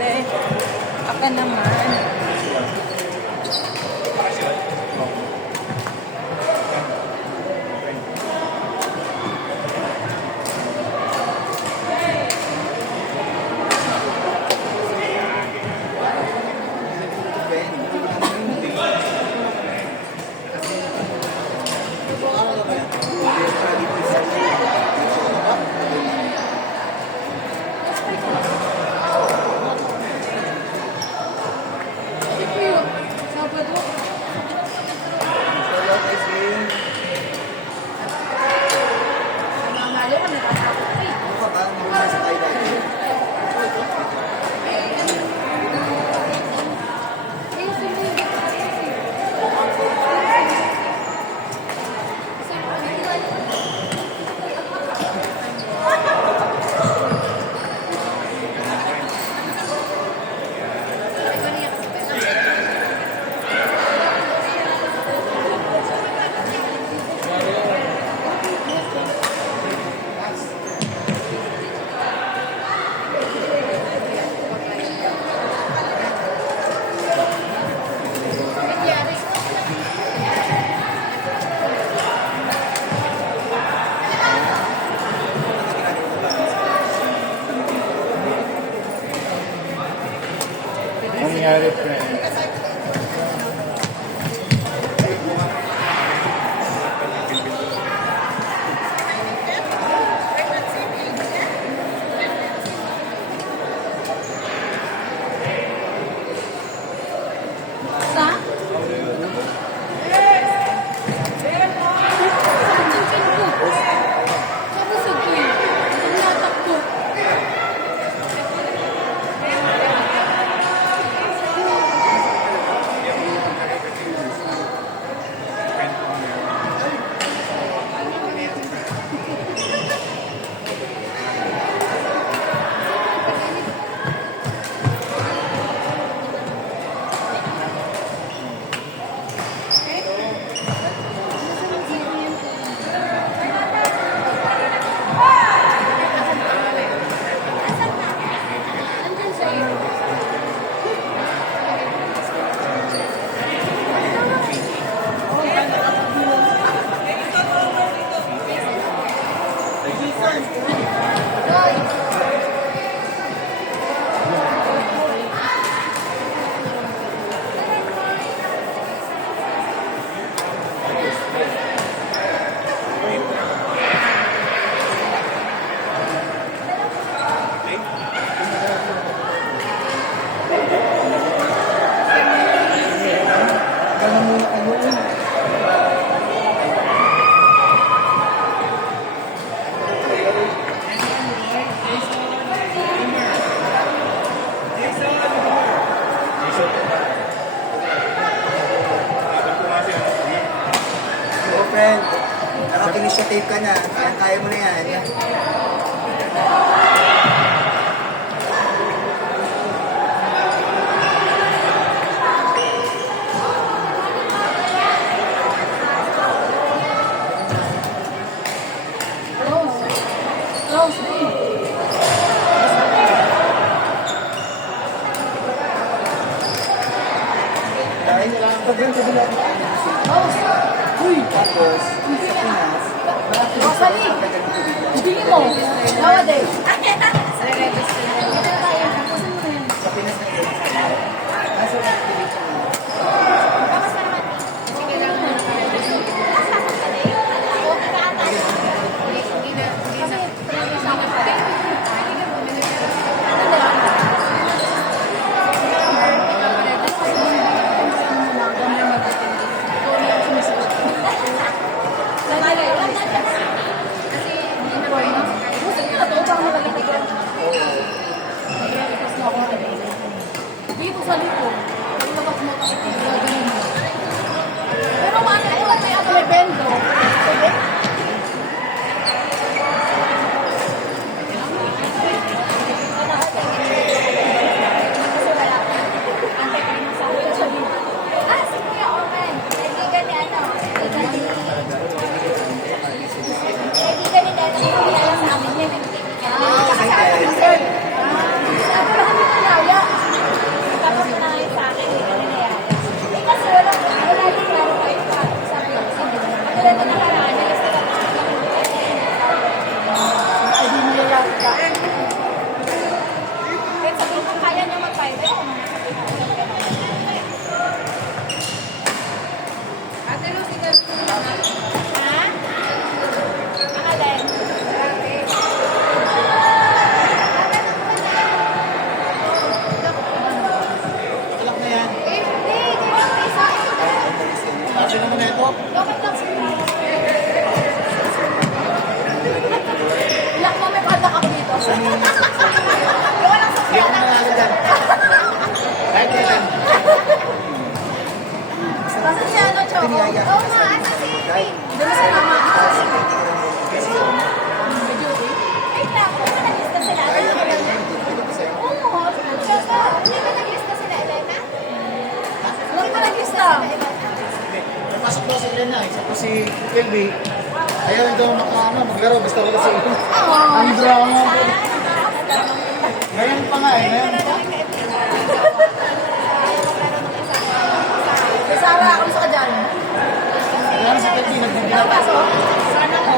ate. Aka naman. Nangyari, friend. Friend, nakapag-initiative ka na. Kaya mo na yan. Tapos, sa Pinas, Rosalie! Hindi mo! Nowadays! sa Pinas na yun. Nasa activation mo. Dito sa likod. Paglabas mo kasi gagawin mo. Pero maano ko may ako may bendo. Sige. Excited. isa po si Kelby. Ayaw ito maglaro, basta wala si ito. Ang drama po. Ngayon pa nga eh, ngayon pa. Kay Sarah, ako sa dyan. Yan si Kelby, nagbibinata. Sana ko.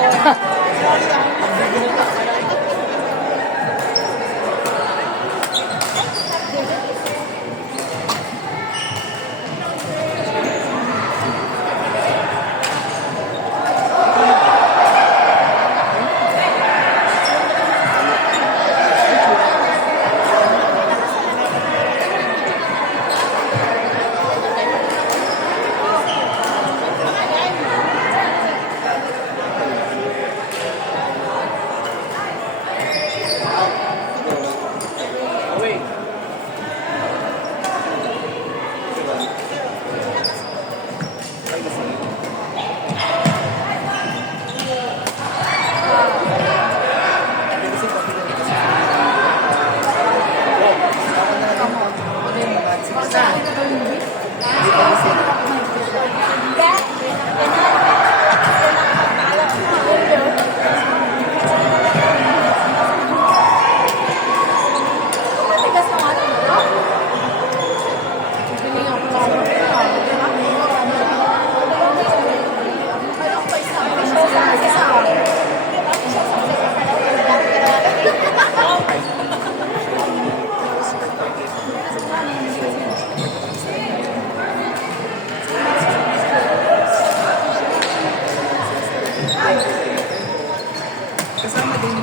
Kasama din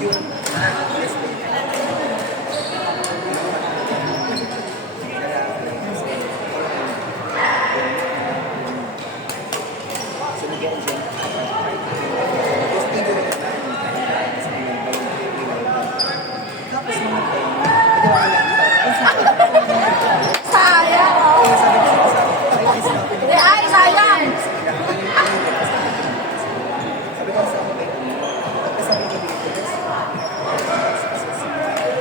yung sinigyan siya. Tapos tigil na tapos mga tayo, hindi ako Sayang, oh. Ay, sayang. sabi ko sa ako pagkasabi ko dito,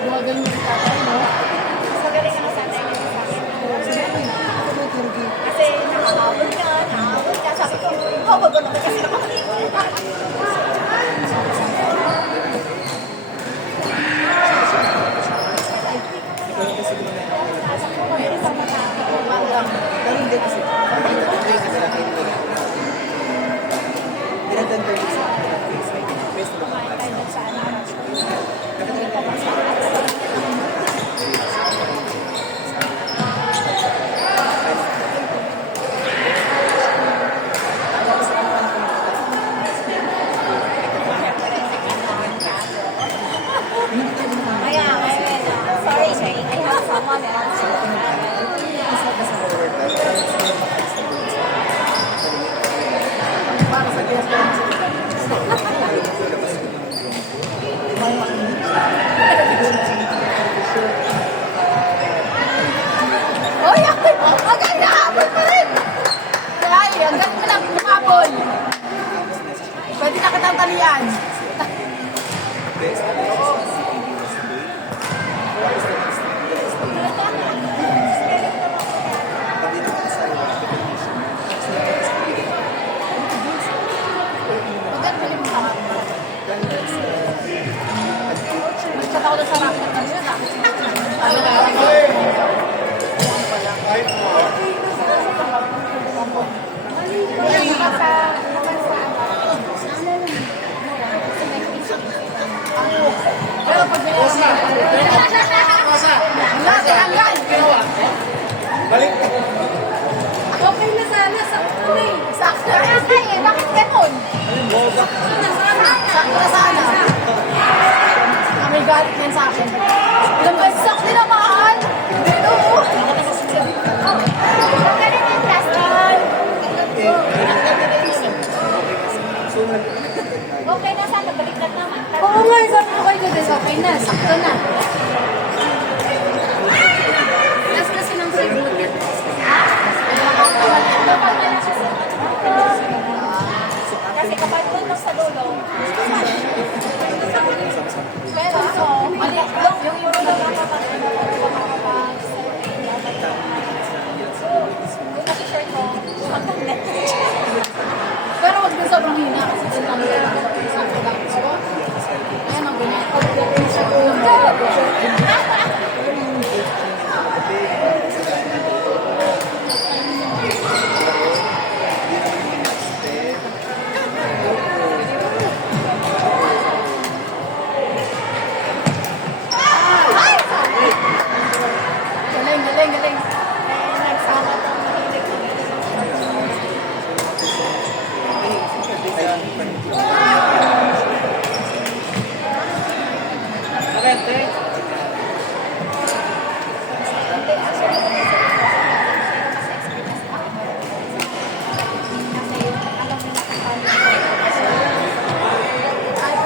Buwagan mo yung tatay, no? Magaling naman sana yung kasi nakahabol ka, sabi ko, oh, bago naman kasi pero hindi kasi pinagdandan ko sa best mo Kaya, sorry, Shane, I have someone else. Para sa Pilipinas. Oy, ang ganda! Habol pa rin! Ay, ang ganda mo lang kumabol. Pwede na kitang talian. Maganda mo sa akin. Nagkatawa na sa racket ng yun. Ano na? Pero pag may hanggan. Balik. Okay na sana. Sakto na eh. Sakto na eh. Bakit ganun? Sakto na sana. May galit yan sa akin. Ilang beses ako tinamaan. Dito. Magaling yung plastic. Okay na sana, baliktad naman. Oo nga, sabi ko kayo din. Okay na. Sakto na. Last kasi ng favorite yan. Kasi kapag doon sa dulo, pero so, mali, yung dulo na kasi short ko, hanggang net. Ay po.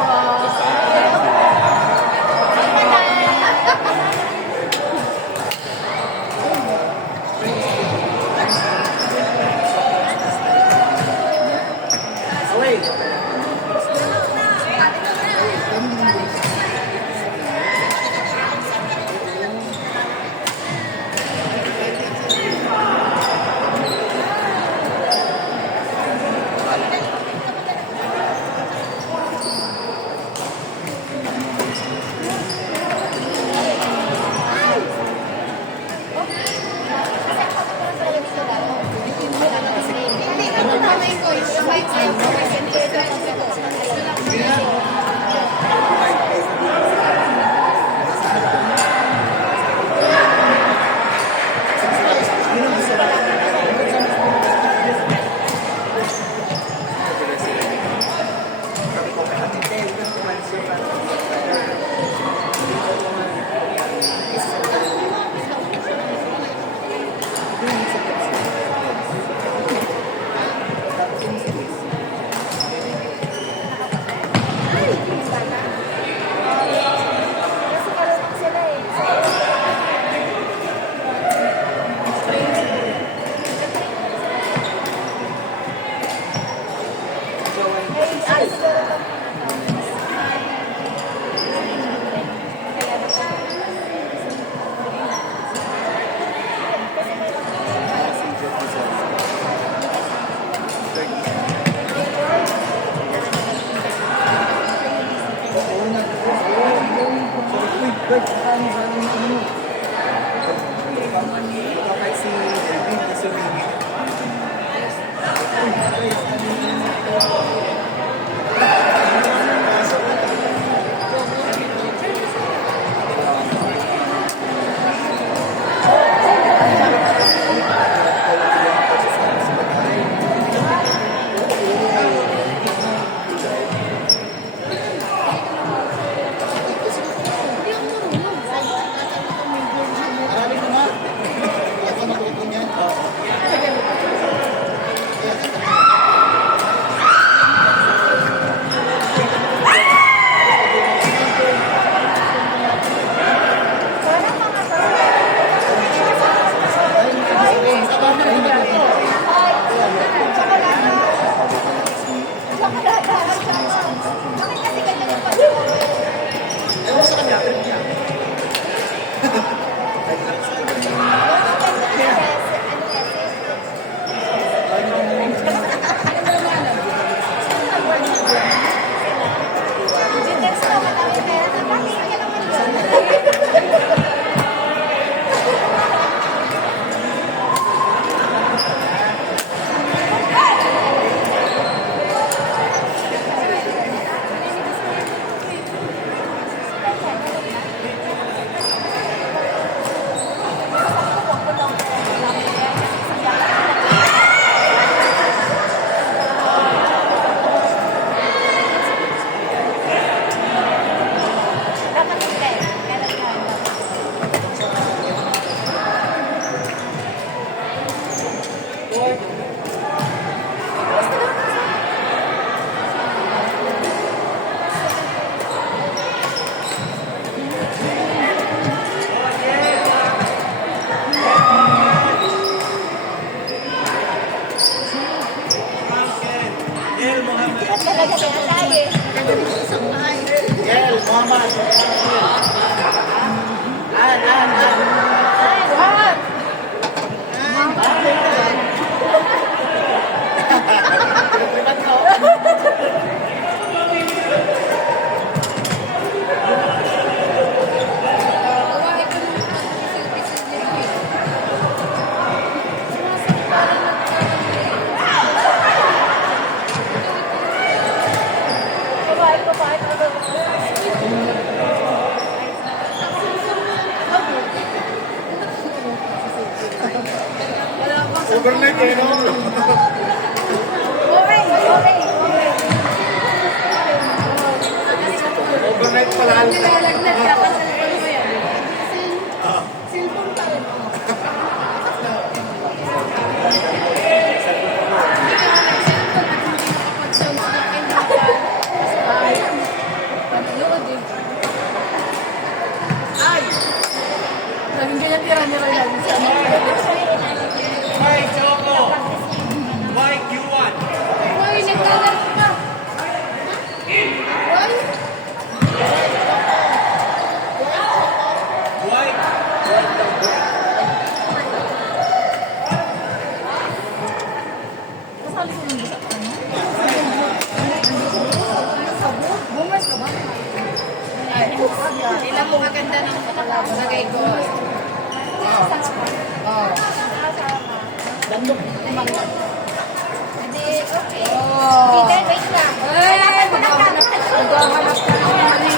Hindi ka na nanay ko. Yung kahit sa'yo ko, kasi hindi ka na Kasi marunong sila eh. Ay, siguro pag Kapag si Elvin, kasi may Aralin mo nga. Ako matuto niyan. bakit kasi ganyan yung pag Ewan ko sa kanya. Talaga kaya tayo eh. Yel, Muhammad. What? Overnight eh, no? Overnight pala. Nilalagnat ka pa sa likod mo yan. Cellphone pa rin. Yung ganyan tira ni Roy lagi siya. White Choco. White Q1. Roy, naglalaro ka. Roy? White. Kasali ko nung sa ano? Boomers ka ba? Ay, ilan mo maganda ng lagay ko. Oh. Dandok. Hindi, okay. Oh. Peter, wait lang. Ay, maghahanap ka ng mali.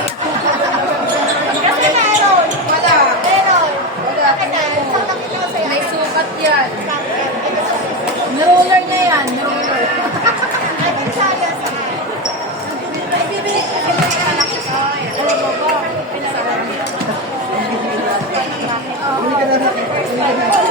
Kasi meron. Wala. Meron. Wala. Bakit na? Isang nakita ko sa'yo. May sukat yan. Ito sa Niroller na yan, niroller. Ano saya sa akin? May bibili ko kasi may malaki ko. Ano ba ba? Pinasarap niya. Hindi ka na natin.